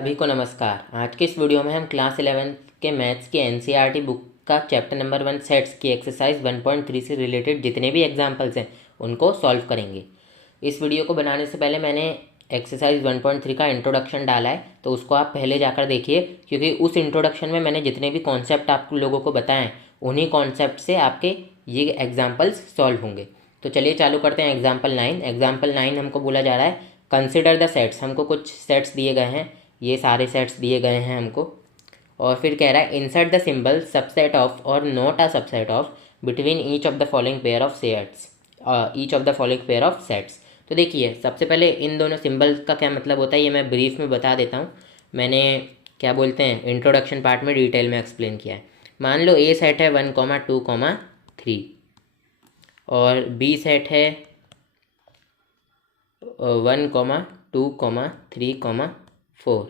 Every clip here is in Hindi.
सभी को नमस्कार। आज के इस वीडियो में हम क्लास 11 के मैथ्स की एनसीईआरटी बुक का चैप्टर नंबर 1 सेट्स की एक्सरसाइज 1.3 से रिलेटेड जितने भी एग्जाम्पल्स हैं उनको सॉल्व करेंगे। इस वीडियो को बनाने से पहले मैंने एक्सरसाइज 1.3 का इंट्रोडक्शन डाला है, तो उसको आप पहले जाकर देखिए, क्योंकि उस इंट्रोडक्शन में मैंने जितने भी कॉन्सेप्ट आप लोगों को बताए हैं उन्हीं कॉन्सेप्ट से आपके ये एग्जाम्पल्स सॉल्व होंगे। तो चलिए चालू करते हैं। एग्जाम्पल 9। एग्जाम्पल 9 हमको बोला जा रहा है कंसिडर द सेट्स। हमको कुछ सेट्स दिए गए हैं, ये सारे सेट्स दिए गए हैं हमको, और फिर कह रहा है insert the symbol subset of और not a subset of between each of the following pair of sets, each of the following pair of sets. तो देखिए सबसे पहले इन दोनों सिंबल्स का क्या मतलब होता है ये मैं ब्रीफ में बता देता हूँ। मैंने क्या बोलते हैं इंट्रोडक्शन पार्ट में डिटेल में एक्सप्लेन किया है। मान लो ए सेट है 1,2,3 और बी सेट है 1,2,3,4।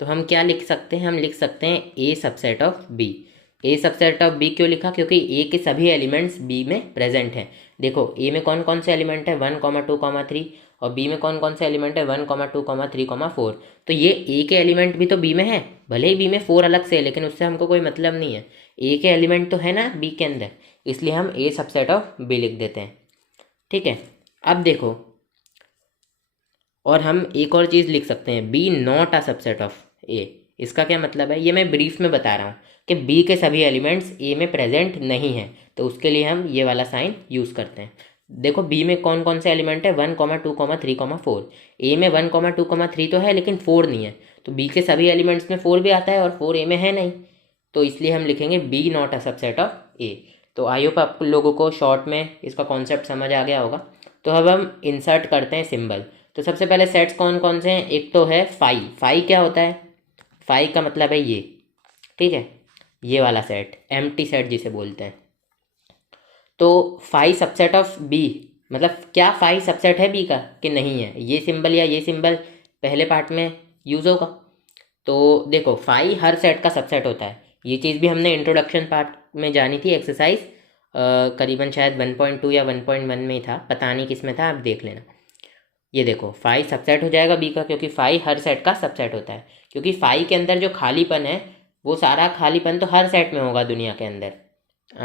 तो हम क्या लिख सकते हैं? हम लिख सकते हैं A subset of B. A subset of B क्यों लिखा? क्योंकि ए के सभी एलिमेंट्स बी में प्रेजेंट हैं। देखो ए में कौन कौन से एलिमेंट है 1,2,3 और बी में कौन कौन से एलिमेंट है 1,2,3,4। तो ये ए के एलिमेंट भी तो बी में है, भले ही बी में 4 अलग से है, लेकिन उससे हमको कोई मतलब नहीं है। ए के एलिमेंट तो है ना बी के अंदर, इसलिए हम ए सबसेट ऑफ बी लिख देते हैं। ठीक है, अब देखो, और हम एक और चीज़ लिख सकते हैं B not a subset of A. इसका क्या मतलब है ये मैं ब्रीफ में बता रहा हूँ कि बी के सभी एलिमेंट्स ए में प्रेजेंट नहीं हैं, तो उसके लिए हम ये वाला साइन यूज़ करते हैं। देखो बी में कौन कौन से एलिमेंट है 1,2,3,4। ए में 1,2,3 तो है लेकिन 4 नहीं है, तो बी के सभी एलिमेंट्स में 4 भी आता है और 4 ए में है नहीं, तो इसलिए हम लिखेंगे B not a subset of A. तो आई होप आप लोगों को शॉर्ट में इसका कॉन्सेप्ट समझ आ गया होगा। तो अब हम इंसर्ट करते हैं सिंबल। तो सबसे पहले सेट्स कौन कौन से हैं? एक तो है फाई। फाई क्या होता है? फाई का मतलब है ये, ठीक है, ये वाला सेट, एम्प्टी सेट जिसे बोलते हैं। तो फाई सबसेट ऑफ बी मतलब क्या फाई सबसेट है बी का कि नहीं है? ये सिंबल या ये सिंबल पहले पार्ट में यूज़ होगा। तो देखो फाई हर सेट का सबसेट होता है, ये चीज़ भी हमने इंट्रोडक्शन पार्ट में जानी थी। एक्सरसाइज करीबन शायद 1.2 या 1.1 में ही था, पता नहीं किस में था, आप देख लेना। ये देखो फाई सबसेट हो जाएगा बी का, क्योंकि फाई हर सेट का सबसेट होता है। क्योंकि फाई के अंदर जो खालीपन है वो सारा खालीपन तो हर सेट में होगा दुनिया के अंदर।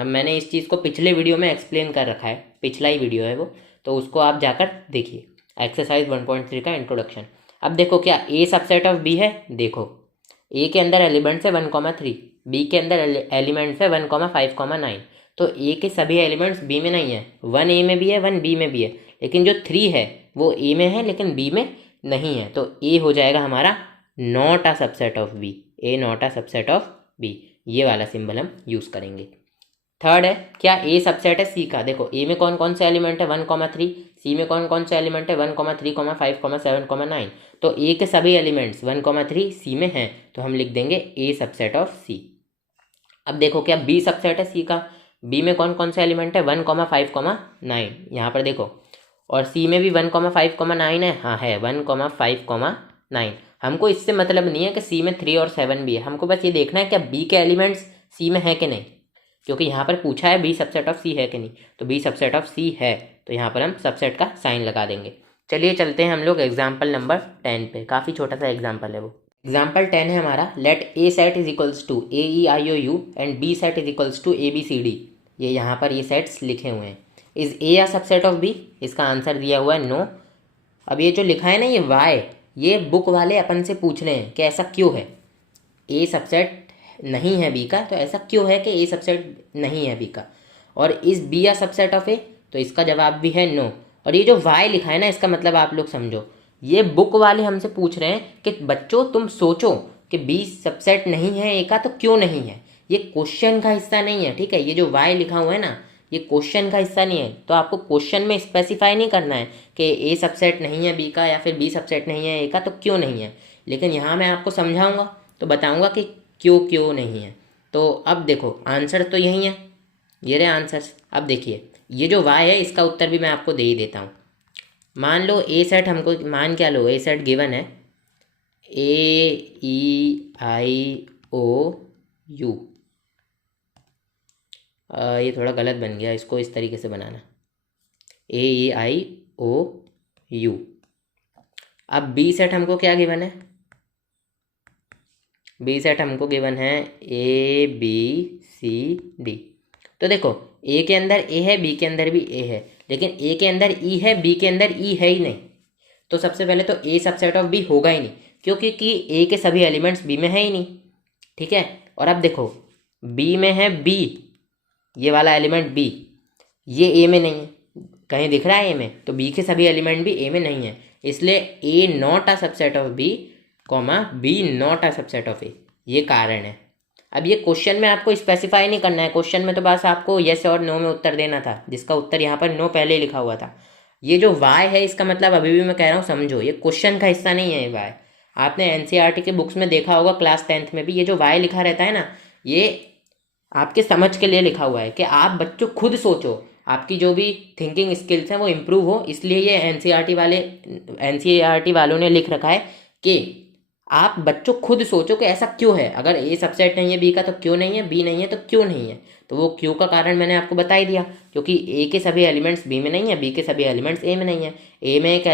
मैंने इस चीज़ को पिछले वीडियो में एक्सप्लेन कर रखा है, पिछला ही वीडियो है वो, तो उसको आप जाकर देखिए, एक्सरसाइज 1.3 का इंट्रोडक्शन। अब देखो क्या ए सबसेट ऑफ बी है? देखो ए के अंदर एलिमेंट्स है 1,3, बी के अंदर एलिमेंट्स है 1,5,9। तो ए के सभी एलिमेंट्स बी में नहीं है, 1 ए में भी है 1 बी में भी है, लेकिन जो 3 है वो ए में है लेकिन बी में नहीं है। तो ए हो जाएगा हमारा not a subset of B, A not a subset of B. ये वाला सिंबल हम यूज़ करेंगे। थर्ड है क्या ए सबसेट है सी का? देखो ए में कौन कौन से एलिमेंट है 1,3, सी में कौन कौन से एलिमेंट है 1,3, 5, 7, 9। तो ए के सभी एलिमेंट्स 1,3 सी में हैं, तो हम लिख देंगे ए सबसेट ऑफ सी। अब देखो क्या बी सबसेट है सी का? बी में कौन कौन से एलिमेंट है 1,5,9, यहाँ पर देखो, और सी में भी 1,5,9 है, हाँ है 1,5,9। हमको इससे मतलब नहीं है कि सी में 3 और 7 भी है, हमको बस ये देखना है क्या बी के एलिमेंट्स सी में है कि नहीं, क्योंकि यहाँ पर पूछा है बी सबसेट ऑफ सी है कि नहीं। तो बी सबसेट ऑफ सी है, तो यहाँ पर हम सबसेट का साइन लगा देंगे। चलिए चलते हैं हम लोग एग्जाम्पल नंबर 10 पे। काफ़ी छोटा सा एग्जाम्पल है वो। एग्जाम्पल 10 है हमारा, let A set is equals to A E I O U and B set is equals to A B C D. ये यहाँ पर ये सेट्स लिखे हुए हैं। Is A a subset of B? इसका आंसर दिया हुआ है नो। अब ये जो लिखा है ना ये वाई, ये बुक वाले अपन से पूछ रहे हैं कि ऐसा क्यों है, ए सबसेट नहीं है बी का, तो ऐसा क्यों है कि ए सबसेट नहीं है बी का। और इस बी या सबसेट ऑफ ए, तो इसका जवाब भी है नो। और ये जो वाई लिखा है ना, इसका मतलब आप लोग समझो, ये बुक वाले हमसे पूछ रहे हैं कि बच्चों तुम सोचो कि बी सबसेट नहीं है ए का, तो क्यों नहीं है। ये क्वेश्चन का हिस्सा नहीं है, ठीक है। ये जो वाई लिखा हुआ है ना, ये क्वेश्चन का हिस्सा नहीं है, तो आपको क्वेश्चन में स्पेसिफाई नहीं करना है कि ए सबसेट नहीं है बी का या फिर बी सबसेट नहीं है ए का, तो क्यों नहीं है। लेकिन यहाँ मैं आपको समझाऊंगा तो बताऊंगा कि क्यों क्यों नहीं है। तो अब देखो आंसर तो यही है, ये रहे आंसर्स। अब देखिए ये जो वाई है इसका उत्तर भी मैं आपको दे ही देता हूँ। मान लो ए सेट हमको, मान क्या लो, ए सेट गिवन है ए ई आई ओ यू। ये थोड़ा गलत बन गया, इसको इस तरीके से बनाना, ए ई आई ओ यू। अब बी सेट हमको क्या गिवन है, बी सेट हमको गिवन है ए बी सी डी। तो देखो ए के अंदर ए है, बी के अंदर भी ए है, लेकिन ए के अंदर ई है, बी के अंदर ई है ही नहीं। तो सबसे पहले तो ए सबसेट ऑफ बी होगा ही नहीं, क्योंकि ए के सभी एलिमेंट्स बी में है ही नहीं। ठीक है, और अब देखो बी में है बी, ये वाला एलिमेंट बी, ये ए में नहीं है, कहीं दिख रहा है ए में? तो बी के सभी एलिमेंट भी ए में नहीं है, इसलिए A not a subset of B comma B not a subset of A, ये कारण है। अब ये क्वेश्चन में आपको स्पेसिफाई नहीं करना है, क्वेश्चन में तो बस आपको यस और नो में उत्तर देना था, जिसका उत्तर यहाँ पर नो पहले ही लिखा हुआ था। ये जो वाई है इसका मतलब अभी भी मैं कह रहा हूँ समझो, ये क्वेश्चन का हिस्सा नहीं है ये वाई। आपने एनसीईआरटी के बुक्स में देखा होगा क्लास 10th में भी, ये जो वाई लिखा रहता है ना, ये आपके समझ के लिए लिखा हुआ है कि आप बच्चों खुद सोचो, आपकी जो भी थिंकिंग स्किल्स हैं वो इम्प्रूव हो, इसलिए ये एनसीईआरटी वालों ने लिख रखा है कि आप बच्चों खुद सोचो कि ऐसा क्यों है, अगर ए सबसेट नहीं है बी का तो क्यों नहीं है, बी नहीं है तो क्यों नहीं है। तो वो क्यों का कारण मैंने आपको बता ही दिया, क्योंकि ए के सभी एलिमेंट्स बी में नहीं है, बी के सभी एलिमेंट्स ए में नहीं है। ए में एक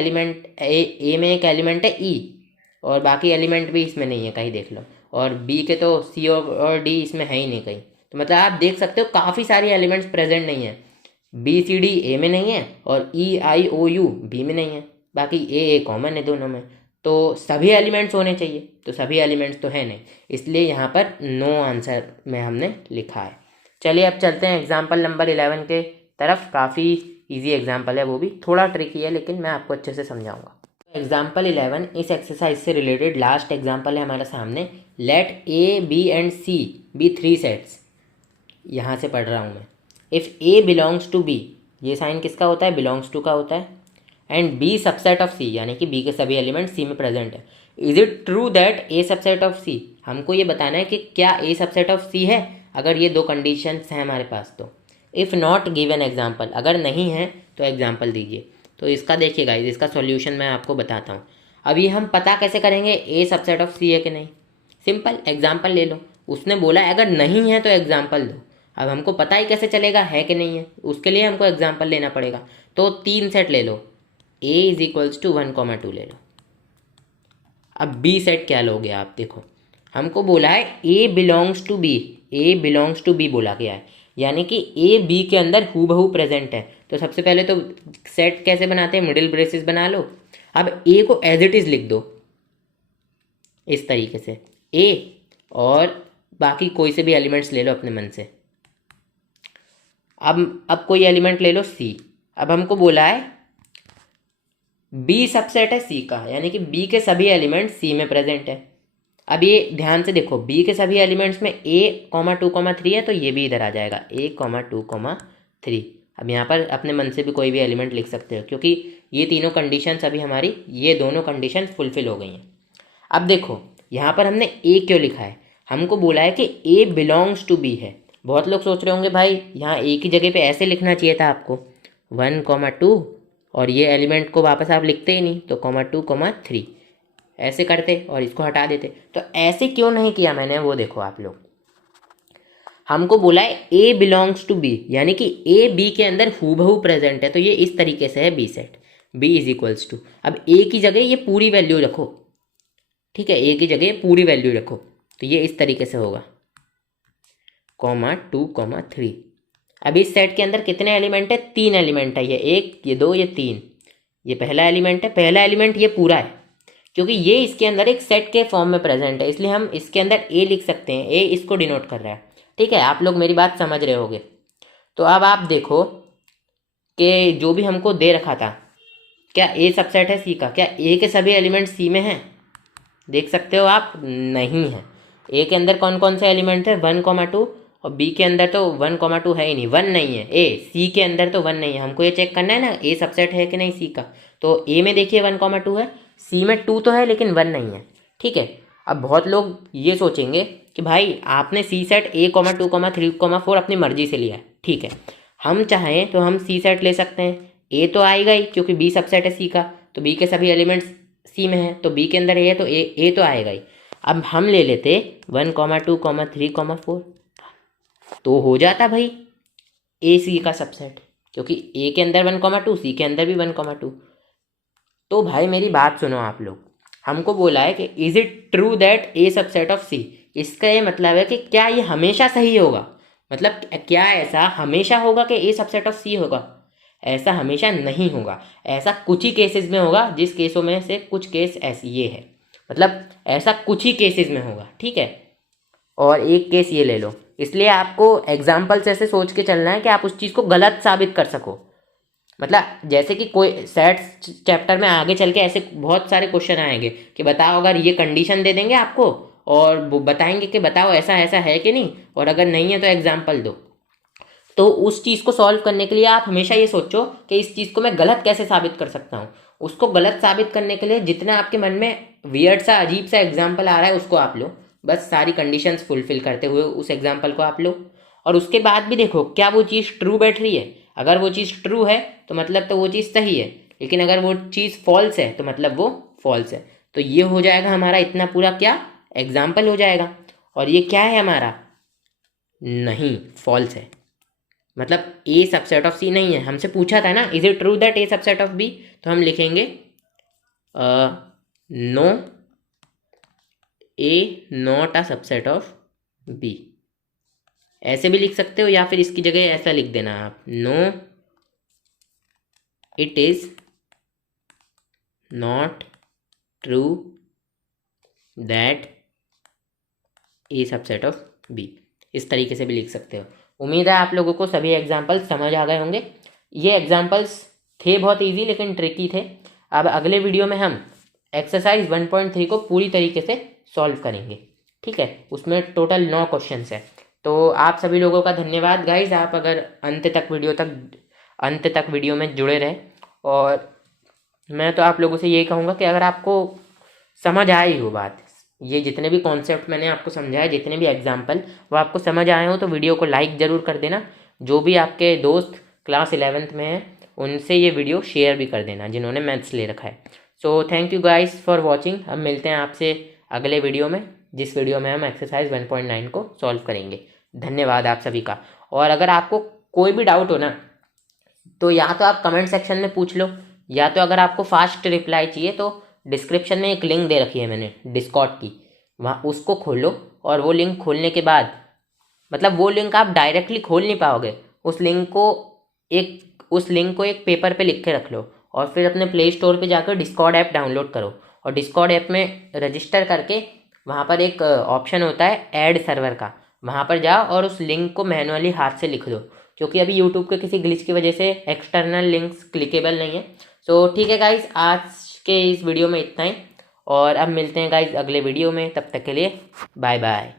एलिमेंट है ई, और बाकी एलिमेंट भी इसमें नहीं है, कहीं देख लो, और बी के तो सी और डी इसमें है ही नहीं कहीं। तो मतलब आप देख सकते हो काफ़ी सारी एलिमेंट्स प्रेजेंट नहीं है, बी सी डी ए में नहीं है और ई आई ओ यू बी में नहीं है, बाकी ए कॉमन है दोनों में। तो सभी एलिमेंट्स होने चाहिए, तो सभी एलिमेंट्स तो है नहीं, इसलिए यहाँ पर नो आंसर में हमने लिखा है। चलिए अब चलते हैं एग्जाम्पल नंबर 11 के तरफ। काफ़ी इजी एग्जाम्पल है, वो भी थोड़ा ट्रिकी है, लेकिन मैं आपको अच्छे से समझाऊंगा। एग्जाम्पल 11 इस एक्सरसाइज से रिलेटेड लास्ट एग्जाम्पल है हमारे सामने। Let A B and C be 3 sets, यहाँ से पढ़ रहा हूँ मैं। If A belongs to B, ये साइन किसका होता है? बिलोंग्स टू का होता है। And B subset of C, यानी कि बी के सभी एलिमेंट सी में प्रेजेंट है। Is it true that A subset of C, हमको ये बताना है कि क्या ए सबसेट ऑफ सी है, अगर ये दो कंडीशंस हैं हमारे पास तो। इफ़ नॉट गिवन एग्जाम्पल, अगर नहीं है तो एग्जाम्पल दीजिए। तो इसका देखिए गाइस, इसका सॉल्यूशन मैं आपको बताता हूँ। अभी हम पता कैसे करेंगे ए सबसेट ऑफ सी है कि नहीं? सिंपल, एग्जाम्पल ले लो। उसने बोला अगर नहीं है तो एग्जाम्पल दो। अब हमको पता ही कैसे चलेगा है कि नहीं है, उसके लिए हमको एग्जाम्पल लेना पड़ेगा। तो 3 सेट ले लो, a इज इक्वल्स टू 1,2 ले लो। अब b सेट क्या लोगे आप? देखो हमको बोला है a belongs to b, a belongs to b बोला गया है, यानी कि a b के अंदर हूबहू प्रेजेंट है। तो सबसे पहले तो सेट कैसे बनाते हैं? मिडिल ब्रेसेस बना लो। अब a को एज इट इज लिख दो इस तरीके से, a और बाकी कोई से भी एलिमेंट्स ले लो अपने मन से। अब कोई एलिमेंट ले लो c। अब हमको बोला है बी सबसेट है सी का, यानी कि बी के सभी एलिमेंट्स सी में प्रेजेंट है। अब ये ध्यान से देखो, बी के सभी एलिमेंट्स में a, 2, 3 है, तो ये भी इधर आ जाएगा a, 2, 3। अब यहाँ पर अपने मन से भी कोई भी एलिमेंट लिख सकते हो, क्योंकि ये तीनों कंडीशंस अभी हमारी, ये दोनों कंडीशन फुलफिल हो गई हैं। अब देखो यहाँ पर हमने a क्यों लिखा है? हमको बोला है कि a बिलोंग्स टू b है। बहुत लोग सोच रहे होंगे भाई यहाँ a की जगह पे ऐसे लिखना चाहिए था आपको, 1, 2, और ये एलिमेंट को वापस आप लिखते ही नहीं, तो 2, 3 ऐसे करते और इसको हटा देते। तो ऐसे क्यों नहीं किया मैंने, वो देखो आप लोग। हमको बोला है ए बिलोंग्स टू बी, यानी कि ए बी के अंदर हूबहू प्रेजेंट है, तो ये इस तरीके से है B set, B is equals to. अब ए की जगह ये पूरी वैल्यू रखो, ठीक है, ए की जगह पूरी वैल्यू रखो, तो ये इस तरीके से होगा, 2, 3। अब इस सेट के अंदर कितने एलिमेंट है? 3 एलिमेंट है, ये 1, ये 2, ये 3। ये पहला एलिमेंट है, पहला एलिमेंट ये पूरा है, क्योंकि ये इसके अंदर एक सेट के फॉर्म में प्रेजेंट है, इसलिए हम इसके अंदर ए लिख सकते हैं, ए इसको डिनोट कर रहा है। ठीक है, आप लोग मेरी बात समझ रहे होगे। तो अब आप देखो कि जो भी हमको दे रखा था, क्या ए सबसेट है सी का? क्या ए के सभी एलिमेंट सी में हैं? देख सकते हो आप, नहीं है। ए के अंदर कौन कौन से एलिमेंट है? 1, 2, और बी के अंदर तो 1, 2 है ही नहीं, 1 नहीं है। ए सी के अंदर तो 1 नहीं है, हमको ये चेक करना है ना ए सबसेट है कि नहीं सी का। तो ए में देखिए 1, 2 है, सी में 2 तो है लेकिन 1 नहीं है। ठीक है, अब बहुत लोग ये सोचेंगे कि भाई आपने सी सेट a, 2, 3, 4 अपनी मर्जी से लिया है। ठीक है, हम चाहें तो हम सी सेट ले सकते हैं, ए तो आएगा ही क्योंकि बी सबसेट है सी का, तो बी के सभी एलिमेंट्स सी में है, तो बी के अंदर ए है तो ए तो आएगा ही। अब हम ले लेते 1, 2, 3, 4, तो हो जाता भाई ए सी का सबसेट, क्योंकि ए के अंदर 1, 2, सी के अंदर भी 1, 2। तो भाई मेरी बात सुनो आप लोग, हमको बोला है कि is it true that A subset of C. इसका ये मतलब है कि क्या ये हमेशा सही होगा, मतलब क्या ऐसा हमेशा होगा कि ए सबसेट ऑफ सी होगा? ऐसा हमेशा नहीं होगा, ऐसा कुछ ही केसेस में होगा, जिस केसों में से कुछ केस ऐसे ये है, मतलब ऐसा कुछ ही केसेस में होगा, ठीक है। और एक केस ये ले लो, इसलिए आपको एग्जाम्पल्स ऐसे सोच के चलना है कि आप उस चीज़ को गलत साबित कर सको। मतलब जैसे कि कोई सेट चैप्टर में आगे चल के ऐसे बहुत सारे क्वेश्चन आएंगे कि बताओ, अगर ये कंडीशन दे देंगे आपको और वो बताएंगे कि बताओ ऐसा ऐसा है कि नहीं, और अगर नहीं है तो एग्जाम्पल दो। तो उस चीज़ को सॉल्व करने के लिए आप हमेशा ये सोचो कि इस चीज़ को मैं गलत कैसे साबित कर सकता हूँ। उसको गलत साबित करने के लिए जितना आपके मन में वियर्ड सा अजीब सा एग्जाम्पल आ रहा है उसको आप लो, बस सारी कंडीशंस फुलफिल करते हुए उस एग्जाम्पल को आप लो, और उसके बाद भी देखो क्या वो चीज़ ट्रू बैठ रही है। अगर वो चीज़ ट्रू है तो मतलब तो वो चीज़ सही है, लेकिन अगर वो चीज़ फॉल्स है तो मतलब वो फॉल्स है। तो ये हो जाएगा हमारा इतना पूरा क्या एग्जाम्पल हो जाएगा। और ये क्या है हमारा, नहीं फॉल्स है, मतलब ए सबसेट ऑफ सी नहीं है। हमसे पूछा था ना is it true that A subset of B, तो हम लिखेंगे no A not a subset of B. ऐसे भी लिख सकते हो, या फिर इसकी जगह ऐसा लिख देना आप, no it is not true that A subset of B. इस तरीके से भी लिख सकते हो। उम्मीद है आप लोगों को सभी एग्जाम्पल्स समझ आ गए होंगे। ये एग्जाम्पल्स थे बहुत इजी लेकिन ट्रिकी थे। अब अगले वीडियो में हम एक्सरसाइज 1.3 को पूरी तरीके से सॉल्व करेंगे, ठीक है। उसमें टोटल 9 क्वेश्चंस है। तो आप सभी लोगों का धन्यवाद गाइज, आप अगर अंत तक वीडियो में जुड़े रहे। और मैं तो आप लोगों से यही कहूँगा कि अगर आपको समझ आई हो बात, ये जितने भी कॉन्सेप्ट मैंने आपको समझाए, जितने भी एग्जाम्पल वो आपको समझ आए हो, तो वीडियो को लाइक ज़रूर कर देना। जो भी आपके दोस्त क्लास 11th में हैं उनसे ये वीडियो शेयर भी कर देना जिन्होंने मैथ्स ले रखा है। So thank you guys for watching. हम मिलते हैं आपसे अगले वीडियो में, जिस वीडियो में हम एक्सरसाइज 1.9 को सॉल्व करेंगे। धन्यवाद आप सभी का। और अगर आपको कोई भी डाउट हो ना, तो या तो आप कमेंट सेक्शन में पूछ लो, या तो अगर आपको फास्ट रिप्लाई चाहिए तो डिस्क्रिप्शन में एक लिंक दे रखी है मैंने डिस्कॉर्ड की, वहाँ उसको खोलो। और वो लिंक खोलने के बाद, मतलब वो लिंक आप डायरेक्टली खोल नहीं पाओगे, उस लिंक को एक पेपर पे लिख के रख लो, और फिर अपने प्ले स्टोर पे जाकर डिस्कॉर्ड ऐप डाउनलोड करो। और डिस्कॉर्ड ऐप में रजिस्टर करके वहाँ पर एक ऑप्शन होता है ऐड सर्वर का, वहाँ पर जाओ और उस लिंक को मैनुअली हाथ से लिख दो, क्योंकि अभी यूट्यूब के किसी ग्लिच की वजह से एक्सटर्नल लिंक्स क्लिकेबल नहीं है। सो ठीक है गाइज, आज के इस वीडियो में इतना ही, और अब मिलते हैं गाइज अगले वीडियो में। तब तक के लिए बाय बाय।